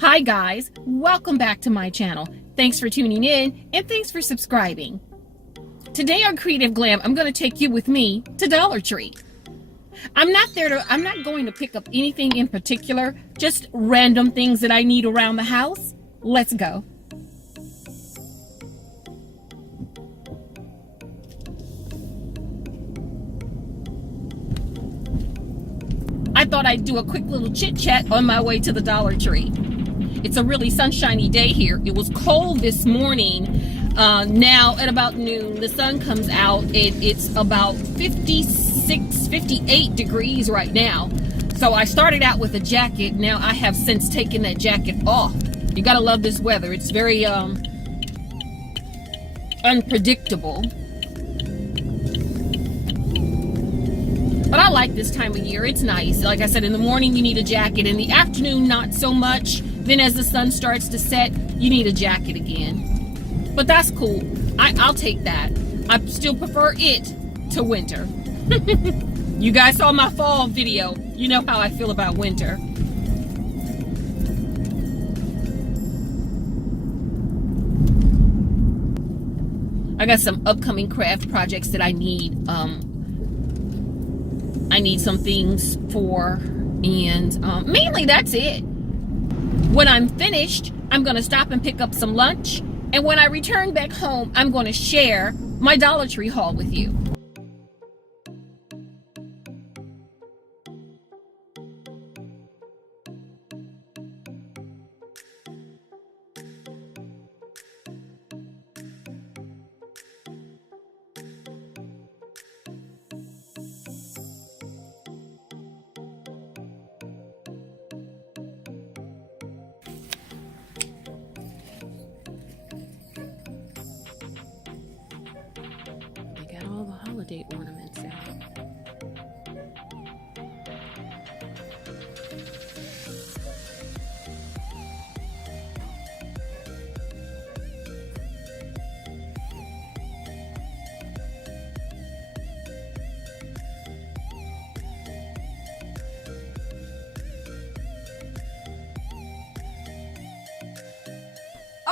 Hi guys, welcome back to my channel. Thanks for tuning in and thanks for subscribing. Today on Creative Glam, I'm going to take you with me to Dollar Tree. I'm not going to pick up anything in particular, just random things that I need around the house. Let's go. I thought I'd do a quick little chit chat on my way to the Dollar Tree. It's a really sunshiny day here. It was cold this morning. Now at about noon, the sun comes out and it's about 56, 58 degrees right now. So I started out with a jacket. Now I have since taken that jacket off. You gotta love this weather. It's very unpredictable. But I like this time of year. It's nice. Like I said, in the morning you need a jacket. In the afternoon, not so much. Then as the sun starts to set, you need a jacket again. But that's cool. I'll take that. I still prefer it to winter. You guys saw my fall video. You know how I feel about winter. I got some upcoming craft projects that I need. I need some things for, and mainly that's it. When I'm finished, I'm going to stop and pick up some lunch. And when I return back home, I'm going to share my Dollar Tree haul with you. All the holiday ornaments out.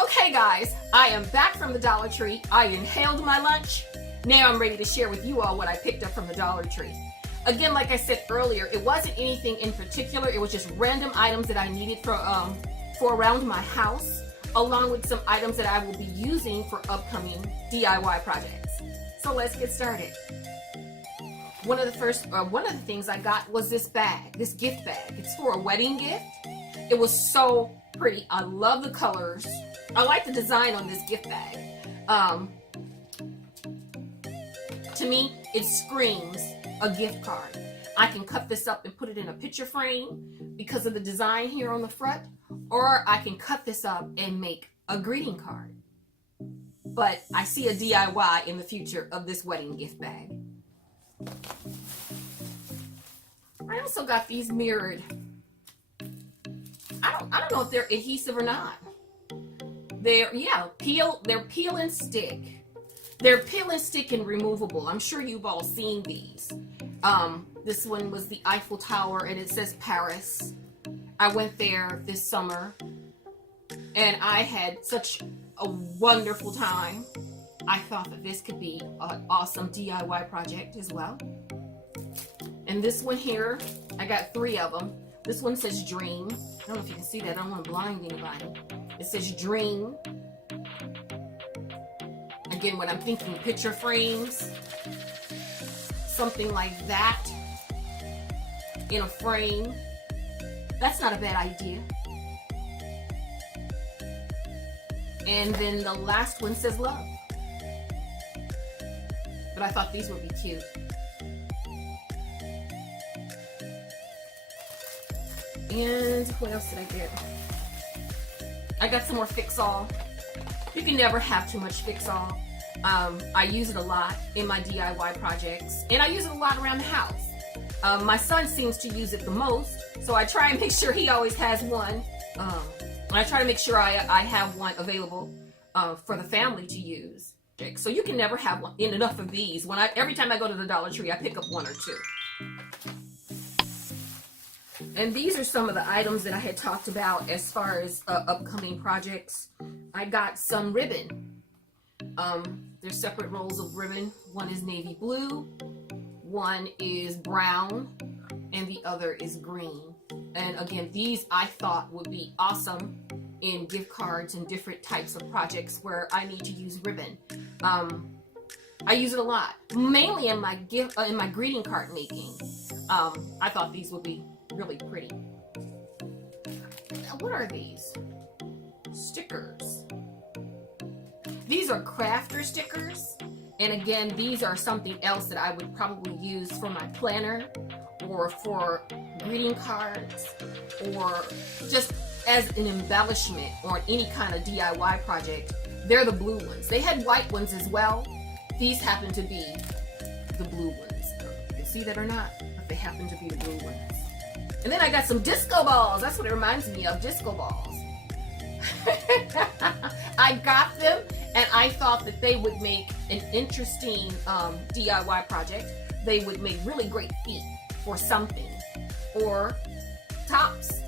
Okay guys, I am back from the Dollar Tree. I inhaled my lunch. Now I'm ready to share with you all what I picked up from the Dollar Tree. Again, like I said earlier, it wasn't anything in particular. It was just random items that I needed for around my house, along with some items that I will be using for upcoming DIY projects. So let's get started. One of the things I got was this bag, this gift bag. It's for a wedding gift. It was so pretty. I love the colors. I like the design on this gift bag. To me, it screams a gift card. I can cut this up and put it in a picture frame because of the design here on the front, or I can cut this up and make a greeting card. But I see a DIY in the future of this wedding gift bag. I also got these mirrored. I don't know if they're adhesive or not. They're peel and stick. They're peel and stick and removable. I'm sure you've all seen these. This one was the Eiffel Tower and it says Paris. I went there this summer and I had such a wonderful time. I thought that this could be an awesome DIY project as well. And this one here, I got 3 of them. This one says Dream. I don't know if you can see that. I don't want to blind anybody. It says Dream. Again, when I'm thinking picture frames, something like that in a frame, that's not a bad idea. And then the last one says Love. But I thought these would be cute. And what else did I get? I got some more Fix-All. You can never have too much Fix-All. I use it a lot in my DIY projects, and I use it a lot around the house. My son seems to use it the most, so I try and make sure he always has one. I try to make sure I have one available for the family to use. So you can never have enough of these. Every time I go to the Dollar Tree, I pick up 1 or 2. And these are some of the items that I had talked about as far as upcoming projects. I got some ribbon. There's separate rolls of ribbon. One is navy blue, one is brown, and the other is green. And again, these I thought would be awesome in gift cards and different types of projects where I need to use ribbon. I use it a lot, mainly in my greeting card making. I thought these would be really pretty. Now, what are these? Stickers. These are crafter stickers, and again, these are something else that I would probably use for my planner or for greeting cards or just as an embellishment on any kind of DIY project. They're the blue ones. They had white ones as well. These happen to be the blue ones. You can see that or not, but they happen to be the blue ones. And then I got some disco balls. That's what it reminds me of, disco balls. I got them, and I thought that they would make an interesting DIY project. They would make really great feet for something, or tops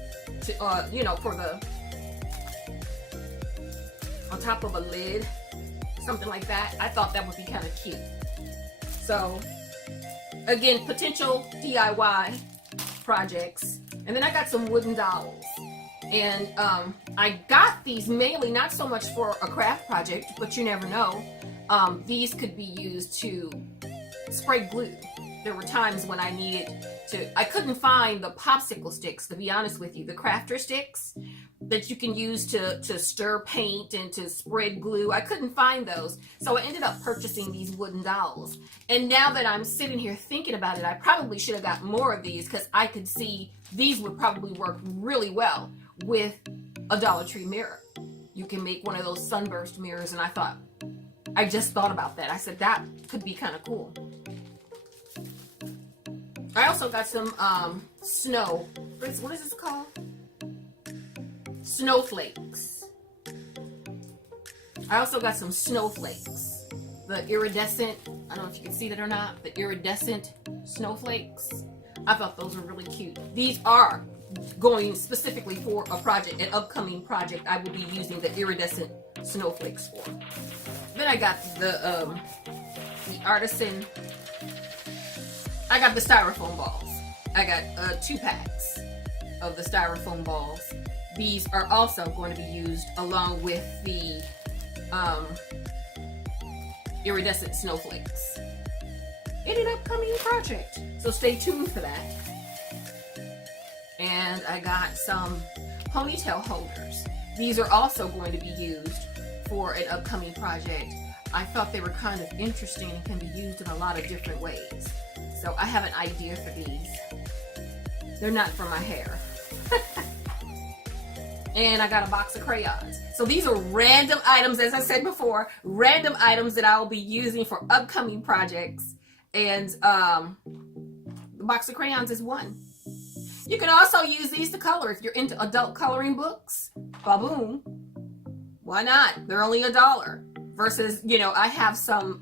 to, you know, for the on top of a lid, something like that. I thought that would be kind of cute. So again, potential DIY projects. And then I got some wooden dolls. And I got these mainly not so much for a craft project, but you never know. These could be used to spray glue. There were times when I needed to, I couldn't find the popsicle sticks, to be honest with you, the crafter sticks that you can use to stir paint and to spread glue. I couldn't find those. So I ended up purchasing these wooden dolls. And now that I'm sitting here thinking about it, I probably should have got more of these because I could see these would probably work really well with a Dollar Tree mirror. You can make one of those sunburst mirrors, and I just thought about that. I said that could be kind of cool. I also got some snow. What is this called? Snowflakes. I also got some snowflakes. The iridescent, I don't know if you can see that or not, the iridescent snowflakes. I thought those were really cute. These are going specifically for a project, an upcoming project I will be using the iridescent snowflakes for. Then I got the artisan, I got the styrofoam balls. I got 2 packs of the styrofoam balls. These are also going to be used along with the iridescent snowflakes in an upcoming project. So stay tuned for that. And I got some ponytail holders. These are also going to be used for an upcoming project. I thought they were kind of interesting and can be used in a lot of different ways. So I have an idea for these. They're not for my hair. And I got a box of crayons. So these are random items, as I said before, random items that I'll be using for upcoming projects. And the box of crayons is one. You can also use these to color if you're into adult coloring books. Ba-boom. Why not? They're only $1. Versus, you know, I have some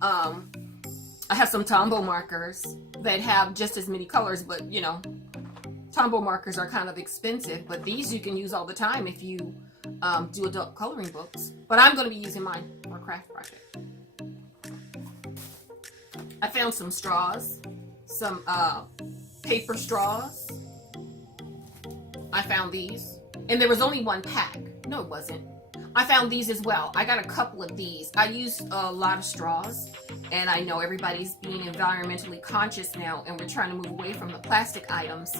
Tombow markers that have just as many colors, but you know, Tombow markers are kind of expensive, but these you can use all the time if you do adult coloring books. But I'm going to be using mine for a craft project. I found some straws, some paper straws. I found these, and there was only 1 pack. No, it wasn't. I found these as well. I got a couple of these. I used a lot of straws, and I know everybody's being environmentally conscious now, and we're trying to move away from the plastic items.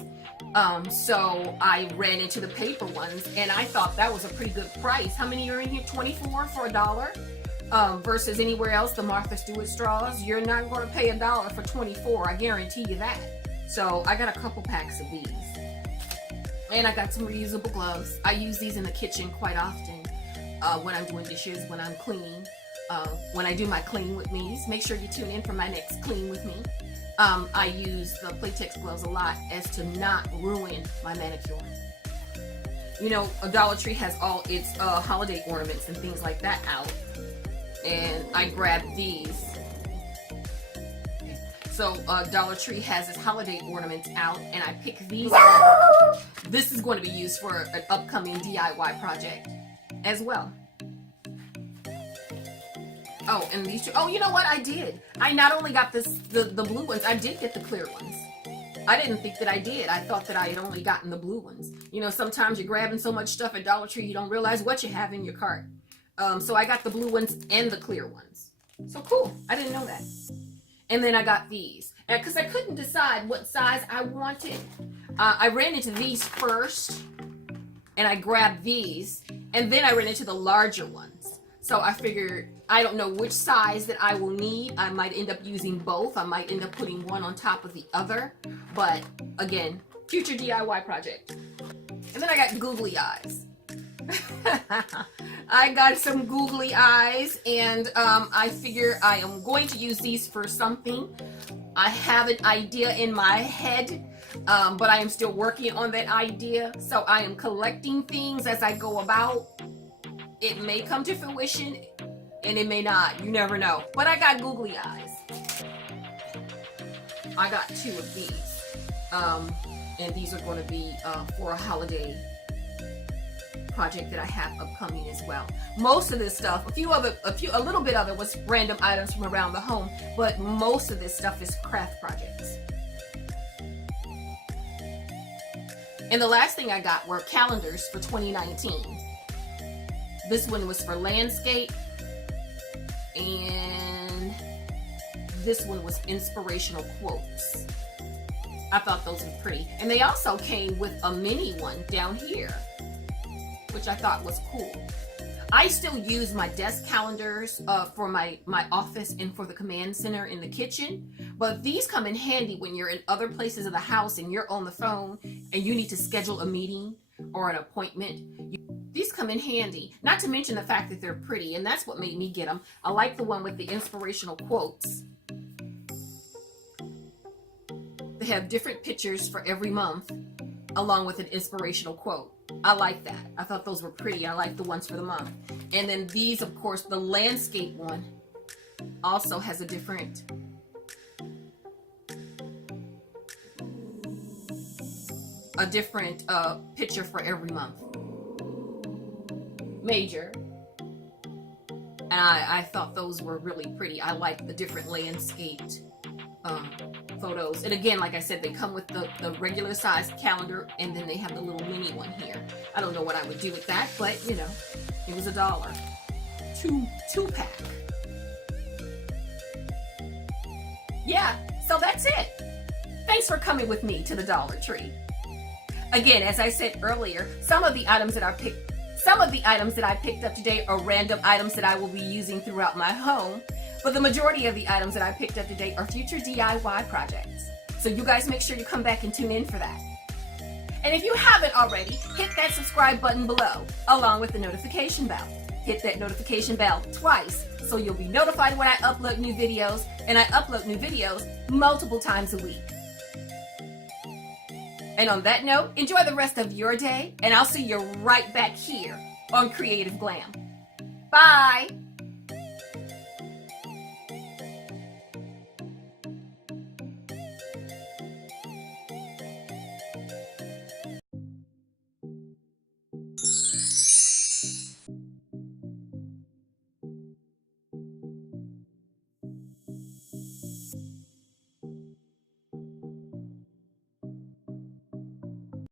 So I ran into the paper ones, and I thought that was a pretty good price. How many are in here? 24 for $1? Versus anywhere else, the Martha Stewart straws, you're not going to pay $1 for 24. I guarantee you that. So I got a couple packs of these. And I got some reusable gloves. I use these in the kitchen quite often. When I'm doing dishes, when I'm cleaning, when I do my clean with me's. Make sure you tune in for my next clean with me. I use the Playtex gloves a lot as to not ruin my manicure. You know, a Dollar Tree has all its holiday ornaments and things like that out. And I grabbed these. So Dollar Tree has its holiday ornaments out, and I picked these up. This is going to be used for an upcoming DIY project as well. Oh, and these two. Oh, you know what? I did. I not only got the blue ones, I did get the clear ones. I didn't think that I did. I thought that I had only gotten the blue ones. You know, sometimes you're grabbing so much stuff at Dollar Tree, you don't realize what you have in your cart. So I got the blue ones and the clear ones. So cool. I didn't know that. And then I got these. Because I couldn't decide what size I wanted. I ran into these first. And I grabbed these. And then I ran into the larger ones. So I figured, I don't know which size that I will need. I might end up using both. I might end up putting one on top of the other. But again, future DIY project. And then I got googly eyes. I got some googly eyes, and I figure I am going to use these for something. I have an idea in my head, but I am still working on that idea. So I am collecting things as I go about. It may come to fruition, and it may not. You never know. But I got googly eyes. I got 2 of these, and these are going to be for a holiday project that I have upcoming as well. Most of this stuff, a little bit of it was random items from around the home, but most of this stuff is craft projects. And the last thing I got were calendars for 2019. This one was for landscape, and this one was inspirational quotes. I thought those were pretty. And they also came with a mini one down here, which I thought was cool. I still use my desk calendars for my office and for the command center in the kitchen, but these come in handy when you're in other places of the house and you're on the phone and you need to schedule a meeting or an appointment. These come in handy, not to mention the fact that they're pretty, and that's what made me get them. I like the one with the inspirational quotes. They have different pictures for every month, along with an inspirational quote. I like that. I thought those were pretty. I like the ones for the month. And then these, of course, the landscape one also has a different picture for every month. Major. And I thought those were really pretty. I like the different landscaped photos. And again, like I said, they come with the regular size calendar, and then they have the little mini one here. I don't know what I would do with that, but you know, it was $1. Two pack. Yeah, so that's it. Thanks for coming with me to the Dollar Tree. Again, as I said earlier, some of the items that I picked up today are random items that I will be using throughout my home. But the majority of the items that I picked up today are future DIY projects. So you guys make sure you come back and tune in for that. And if you haven't already, hit that subscribe button below, along with the notification bell. Hit that notification bell twice, so you'll be notified when I upload new videos, and I upload new videos multiple times a week. And on that note, enjoy the rest of your day, and I'll see you right back here on Creative Glam. Bye!